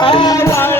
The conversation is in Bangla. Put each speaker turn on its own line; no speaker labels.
আর